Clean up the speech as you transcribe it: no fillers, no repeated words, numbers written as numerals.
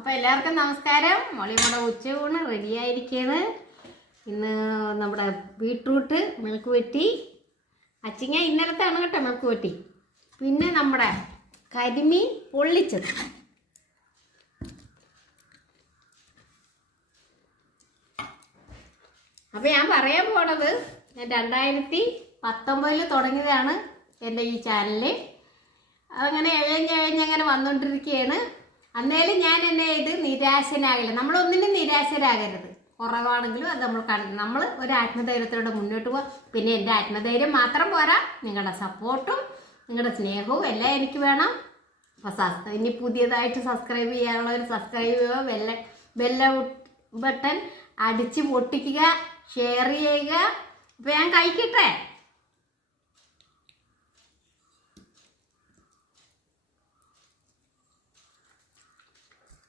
അപ്പോൾ എല്ലാവർക്കും നമസ്കാരം. മോളിയുടെ ഉച്ചയൂണ് റെഡിയായിരിക്കുകയാണ്. ഇന്ന് നമ്മുടെ ബീട്രൂട്ട് മെഴുക്ക് വെട്ടി, അച്ചിങ്ങ ഇന്നലത്താണ് കേട്ടോ മെഴുക്ക് വെട്ടി, പിന്നെ നമ്മുടെ കരിമീൻ പൊള്ളിച്ചത്. അപ്പോൾ ഞാൻ പറയാൻ പോണത്, ഞാൻ 2019 തുടങ്ങിയതാണ് എൻ്റെ ഈ ചാനൽ. അങ്ങനെ എഴഞ്ഞങ്ങനെ വന്നുകൊണ്ടിരിക്കുകയാണ്. അന്നേരം ഞാൻ ഇത് നിരാശനാകില്ല. നമ്മളൊന്നിനും നിരാശരാകരുത്. കുറവാണെങ്കിലും അത് നമ്മൾ ഒരു ആത്മധൈര്യത്തോടെ മുന്നോട്ട് പോകാം. പിന്നെ എൻ്റെ ആത്മധൈര്യം മാത്രം പോരാ, നിങ്ങളുടെ സപ്പോർട്ടും നിങ്ങളുടെ സ്നേഹവും എല്ലാം എനിക്ക് വേണം. അപ്പോൾ ഇനി പുതിയതായിട്ട് സബ്സ്ക്രൈബ് ചെയ്യാനുള്ളവർ സബ്സ്ക്രൈബ് ചെയ്യുക, ബെല്ല ബട്ടൺ അടിച്ച് പൊട്ടിക്കുക, ഷെയർ ചെയ്യുക. അപ്പോൾ ഞാൻ കഴിക്കട്ടെ.